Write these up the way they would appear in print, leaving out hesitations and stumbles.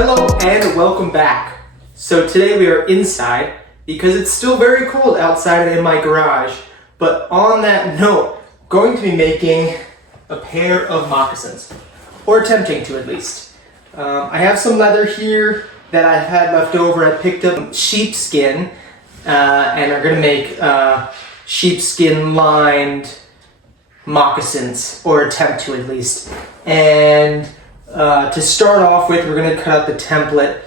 Hello and welcome back. So today we are inside because it's still very cold outside in my garage. But on that note, I'm going to be making a pair of moccasins, or attempting to at least. I have some leather here that I've had left over. I picked up sheepskin and I'm going to make sheepskin lined moccasins, or attempt to at least. And to start off with, we're going to cut out the template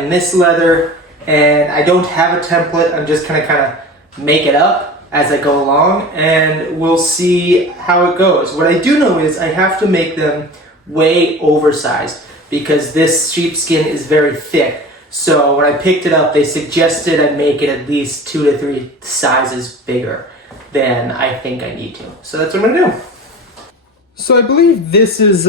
in this leather, and I don't have a template. I'm just going to kind of make it up as I go along, and we'll see how it goes. What I do know is I have to make them way oversized because this sheepskin is very thick. So when I picked it up, they suggested I make it at least 2 to 3 sizes bigger than I think I need to. So that's what I'm going to do. So I believe this is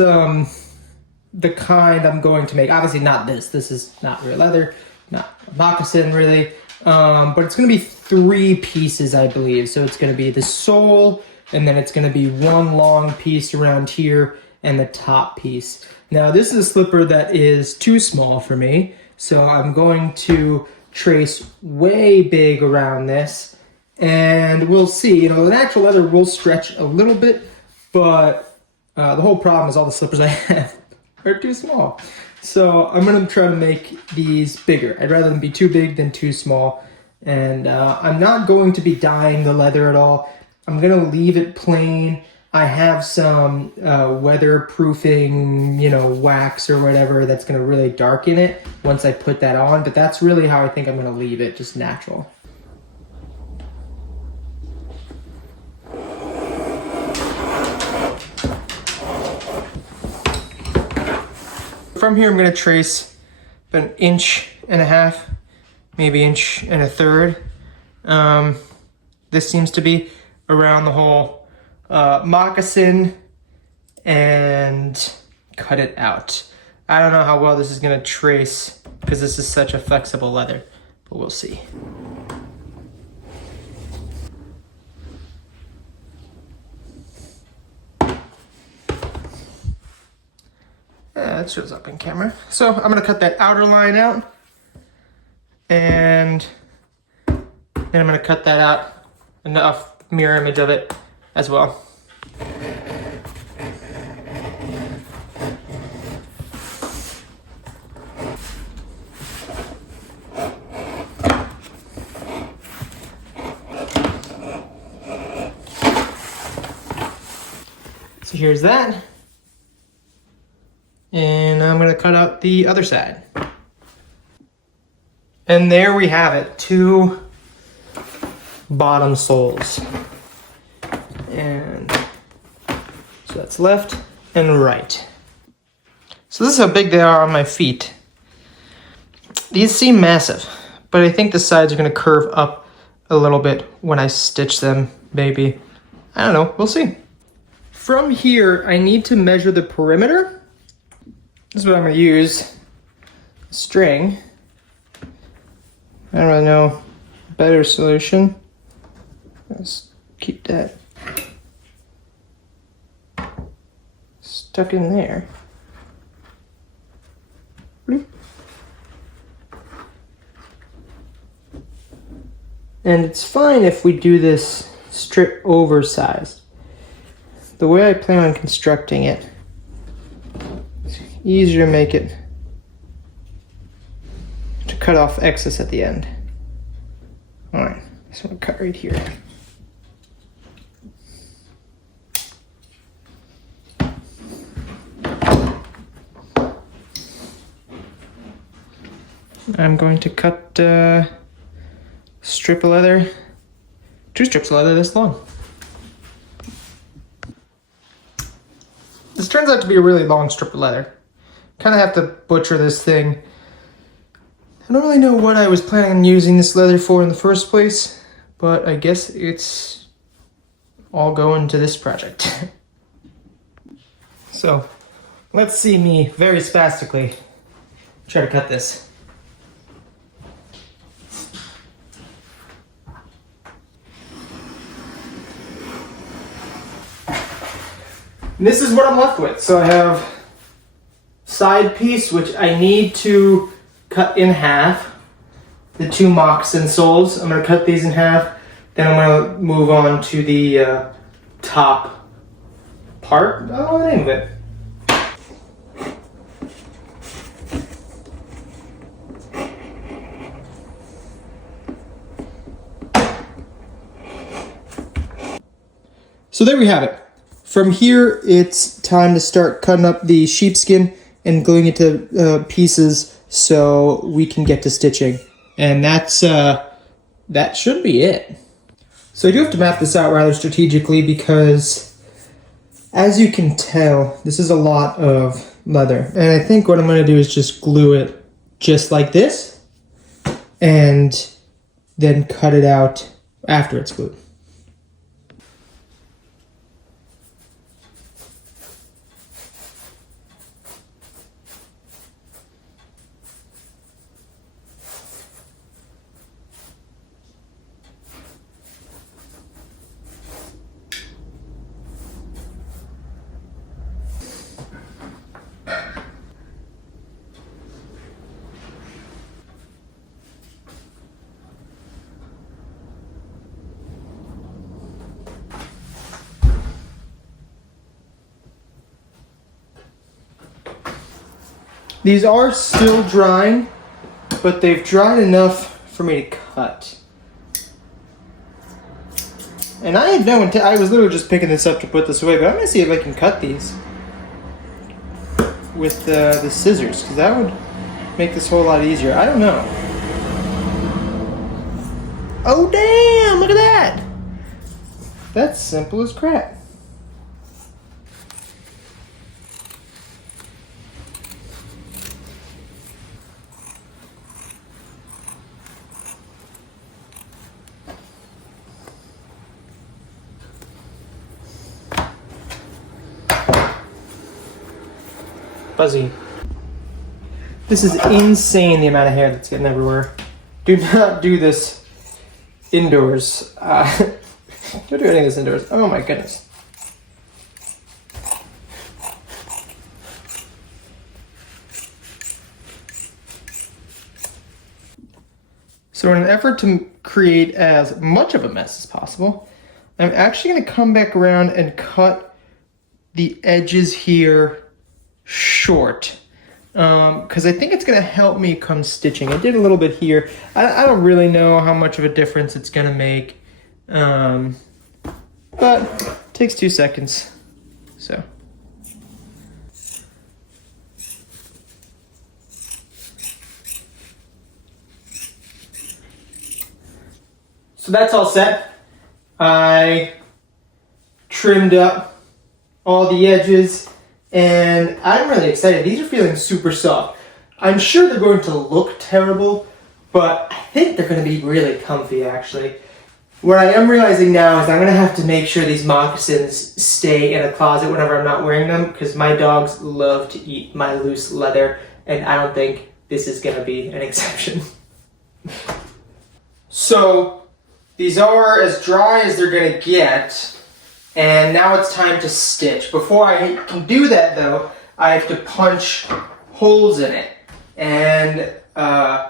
the kind I'm going to make. Obviously not this. This is not real leather, not a moccasin really. But it's going to be 3 pieces, I believe. So it's going to be the sole, and then it's going to be one long piece around here, and the top piece. Now this is a slipper that is too small for me, so I'm going to trace way big around this, and we'll see. You know, the natural leather will stretch a little bit, but the whole problem is all the slippers I have are too small. So I'm gonna try to make these bigger. I'd rather them be too big than too small. And I'm not going to be dyeing the leather at all. I'm gonna leave it plain. I have some weatherproofing, you know, wax or whatever that's gonna really darken it once I put that on, but that's really how I think I'm gonna leave it, just natural. From here, I'm going to trace about 1.5 inches, maybe 1.3 inches. This seems to be around the whole moccasin, and cut it out. I don't know how well this is going to trace because this is such a flexible leather, but we'll see. That shows up in camera. So I'm gonna cut that outer line out, and then I'm gonna cut that out, enough mirror image of it as well. So here's that. And I'm gonna cut out the other side. And there we have it, 2 bottom soles. And so that's left and right. So this is how big they are on my feet. These seem massive, but I think the sides are gonna curve up a little bit when I stitch them, maybe. I don't know, we'll see. From here, I need to measure the perimeter. This is what I'm going to use, string. I don't really know a better solution. Let's keep that stuck in there. And it's fine if we do this strip oversized. The way I plan on constructing it, easier to make it to cut off excess at the end. All right, so I'm gonna cut right here. I'm going to cut strip of leather, 2 strips of leather this long. This turns out to be a really long strip of leather. Kind of have to butcher this thing. I don't really know what I was planning on using this leather for in the first place, but I guess it's all going to this project. So let's see me very spastically try to cut this. And this is what I'm left with. So I have side piece, which I need to cut in half. The two moccasin soles, I'm gonna cut these in half. Then I'm gonna move on to the top part. Oh, the name of it. So there we have it. From here, it's time to start cutting up the sheepskin and gluing it to pieces so we can get to stitching. And that should be it. So I do have to map this out rather strategically because, as you can tell, this is a lot of leather. And I think what I'm going to do is just glue it just like this and then cut it out after it's glued. These are still drying, but they've dried enough for me to cut. And I had no intent, I was literally just picking this up to put this away, but I'm gonna see if I can cut these with the scissors, because that would make this whole lot easier. I don't know. Oh damn, look at that! That's simple as crap. Fuzzy. This is insane, the amount of hair that's getting everywhere. Do not do this indoors. Don't do any of this indoors. Oh my goodness. So in an effort to create as much of a mess as possible, I'm actually going to come back around and cut the edges here short, because I think it's going to help me come stitching. I did a little bit here. I don't really know how much of a difference it's going to make, but it takes 2 seconds. So that's all set. I trimmed up all the edges, and I'm really excited. These are feeling super soft. I'm sure they're going to look terrible, but I think they're going to be really comfy, actually. What I am realizing now is I'm going to have to make sure these moccasins stay in a closet whenever I'm not wearing them, because my dogs love to eat my loose leather, and I don't think this is going to be an exception. So these are as dry as they're going to get. And now it's time to stitch. Before I can do that though, I have to punch holes in it. And I'm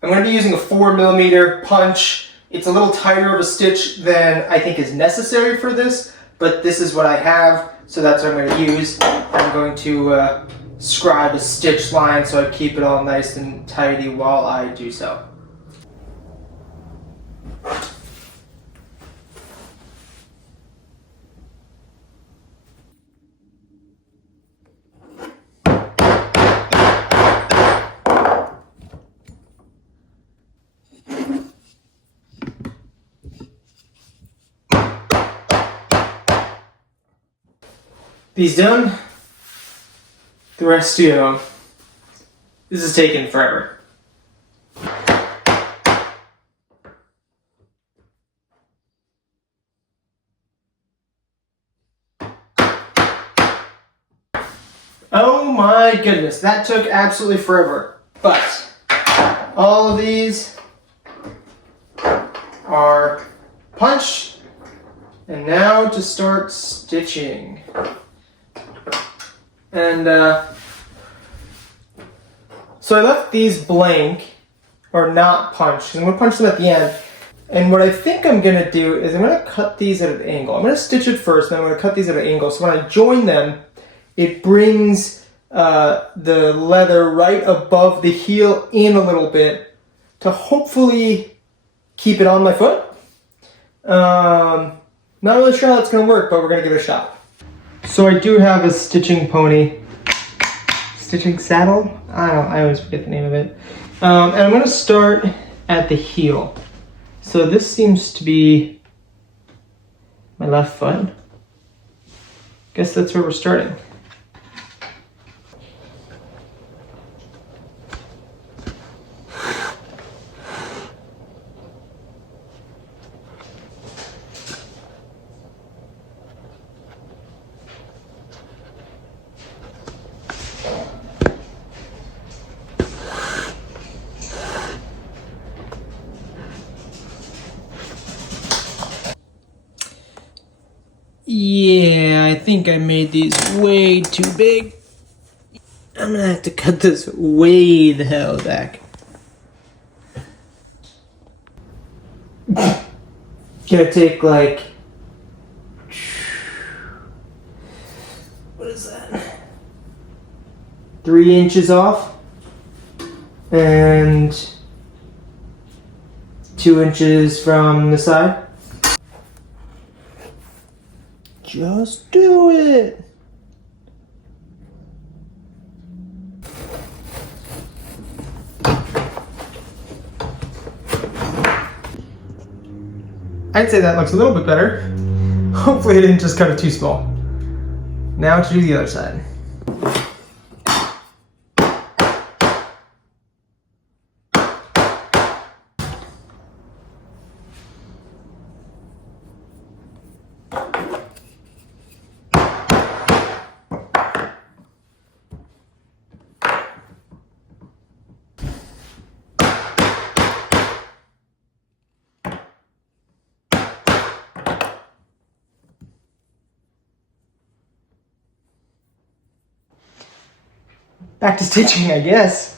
going to be using a 4mm punch. It's a little tighter of a stitch than I think is necessary for this, but this is what I have, so that's what I'm going to use. I'm going to scribe a stitch line so I keep it all nice and tidy while I do so. These done, the rest to go. This is taking forever. Oh my goodness, that took absolutely forever. But all of these are punched, and now to start stitching. And So I left these blank, or not punched, and I'm gonna punch them at the end. And what I think I'm gonna do is I'm gonna cut these at an angle. I'm gonna stitch it first, and then I'm gonna cut these at an angle. So when I join them, it brings the leather right above the heel in a little bit to hopefully keep it on my foot. Not really sure how it's gonna work, but we're gonna give it a shot. So I do have a stitching pony. Stitching saddle? I always forget the name of it. And I'm gonna start at the heel. So this seems to be my left foot. Guess that's where we're starting. Yeah, I think I made these way too big. I'm gonna have to cut this way the hell back. Gonna take like, what is that? 3 inches off and 2 inches from the side. Just do it. I'd say that looks a little bit better. Hopefully I didn't just cut it too small. Now to do the other side. Back to stitching, I guess.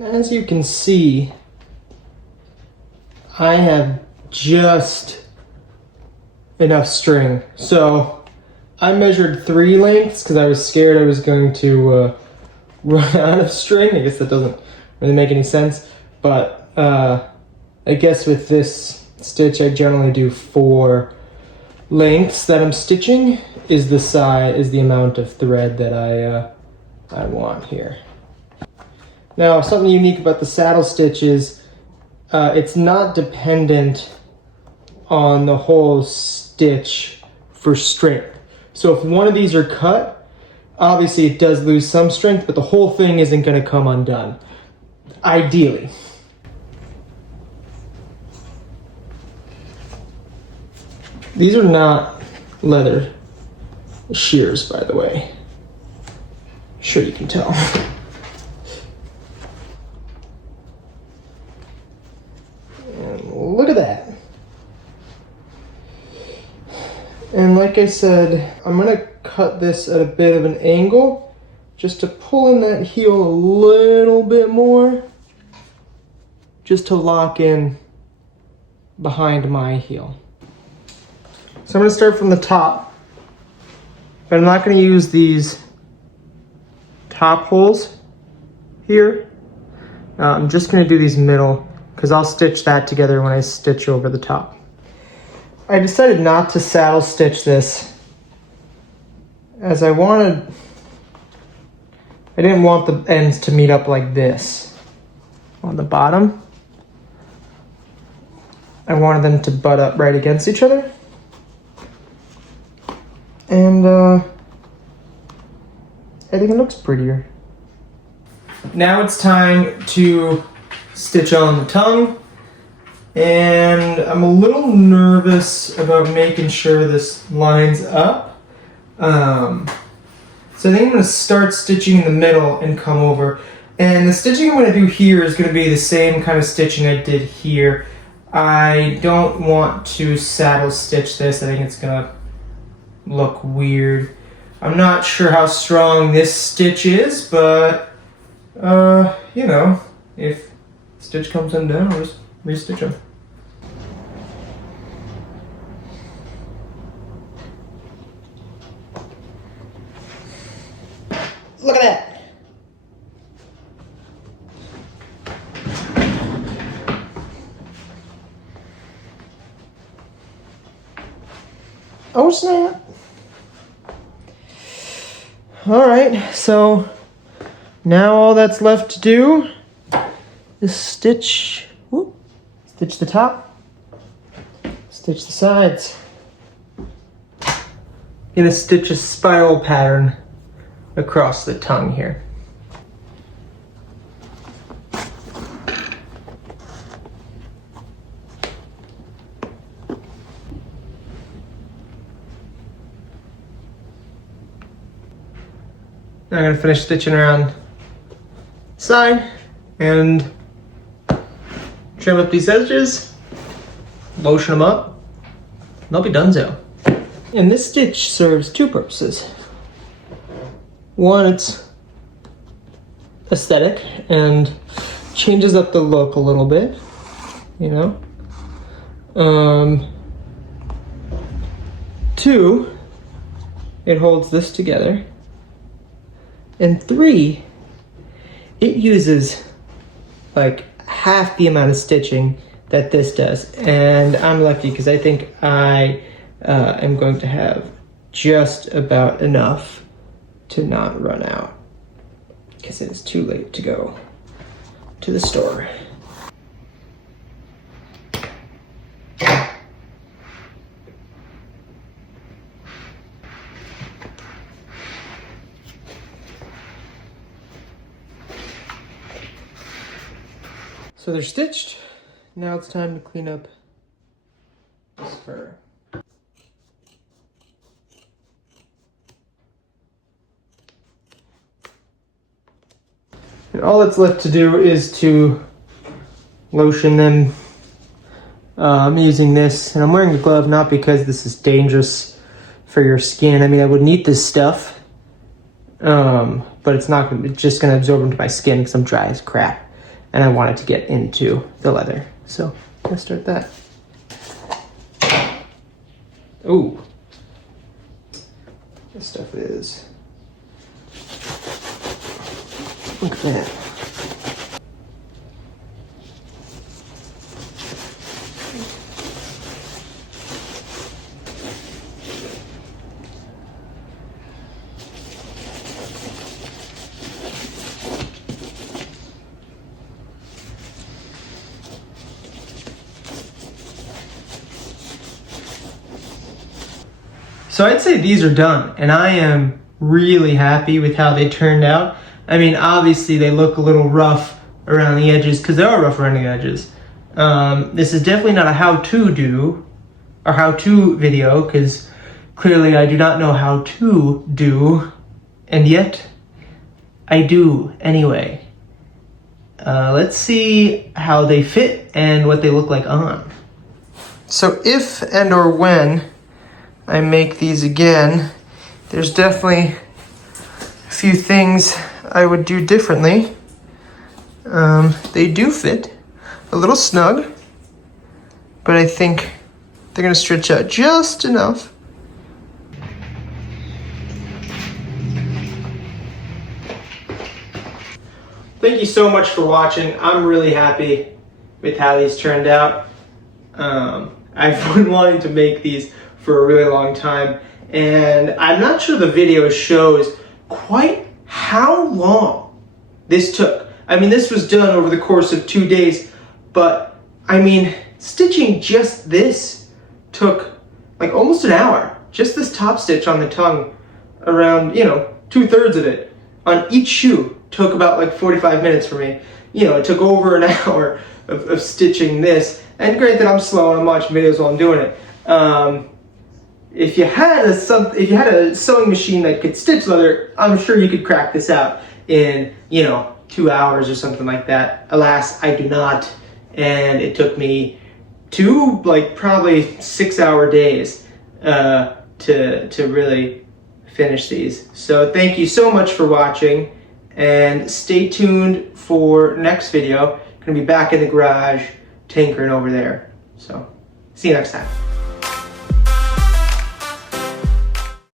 As you can see, I have just enough string. So I measured 3 lengths because I was scared I was going to run out of string. I guess that doesn't really make any sense. But I guess with this stitch, I generally do 4 lengths that I'm stitching is the amount of thread that I want here. Now, something unique about the saddle stitch is it's not dependent on the whole stitch for strength. So if one of these are cut, obviously it does lose some strength, but the whole thing isn't going to come undone, ideally. These are not leather shears, by the way. Sure, you can tell. Look at that. And like I said, I'm gonna cut this at a bit of an angle just to pull in that heel a little bit more, just to lock in behind my heel. So I'm gonna start from the top, but I'm not gonna use these top holes here. I'm just gonna do these middle, because I'll stitch that together when I stitch over the top. I decided not to saddle stitch this as I didn't want the ends to meet up like this on the bottom. I wanted them to butt up right against each other. And I think it looks prettier. Now it's time to stitch on the tongue. And I'm a little nervous about making sure this lines up. So I think I'm going to start stitching in the middle and come over. And the stitching I'm going to do here is going to be the same kind of stitching I did here. I don't want to saddle stitch this. I think it's going to look weird. I'm not sure how strong this stitch is, but you know, if stitch comes undone, I'll just restitch them. Look at that! Oh snap! Alright, so now all that's left to do is stitch the top, stitch the sides. Gonna stitch a spiral pattern across the tongue here. Now I'm gonna finish stitching around the side and trim up these edges, lotion them up, and they'll be donezo. And this stitch serves two purposes. One, it's aesthetic and changes up the look a little bit, you know. Two, it holds this together. And three, it uses like half the amount of stitching that this does. And I'm lucky because I think I am going to have just about enough to not run out because it is too late to go to the store. So they're stitched. Now it's time to clean up this fur. And all that's left to do is to lotion them. I'm using this, and I'm wearing a glove not because this is dangerous for your skin. I mean, I wouldn't eat this stuff, but it's just gonna absorb into my skin because I'm dry as crap. And I want it to get into the leather. So let's start that. Ooh. This stuff is. Look at that. So I'd say these are done, and I am really happy with how they turned out. I mean, obviously they look a little rough around the edges because they are rough around the edges. This is definitely not a how-to do or how-to video because clearly I do not know how to do, and yet I do anyway. Let's see how they fit and what they look like on. So if and or when I make these again, there's definitely a few things I would do differently. They do fit a little snug, but I think they're gonna stretch out just enough. Thank you so much for watching. I'm really happy with how these turned out. I've been wanting to make these for a really long time, and I'm not sure the video shows quite how long this took. I mean, this was done over the course of 2 days, but I mean, stitching just this took like almost an hour. Just this top stitch on the tongue, around, you know, 2/3 of it on each shoe took about like 45 minutes for me. You know, it took over an hour of stitching this, And granted, I'm slow and I'm watching videos while I'm doing it. If you had a sewing machine that could stitch leather, I'm sure you could crack this out in, 2 hours or something like that. Alas, I do not, and it took me 2 probably 6-hour days to really finish these. So thank you so much for watching, and stay tuned for next video. Gonna be back in the garage tinkering over there. So see you next time.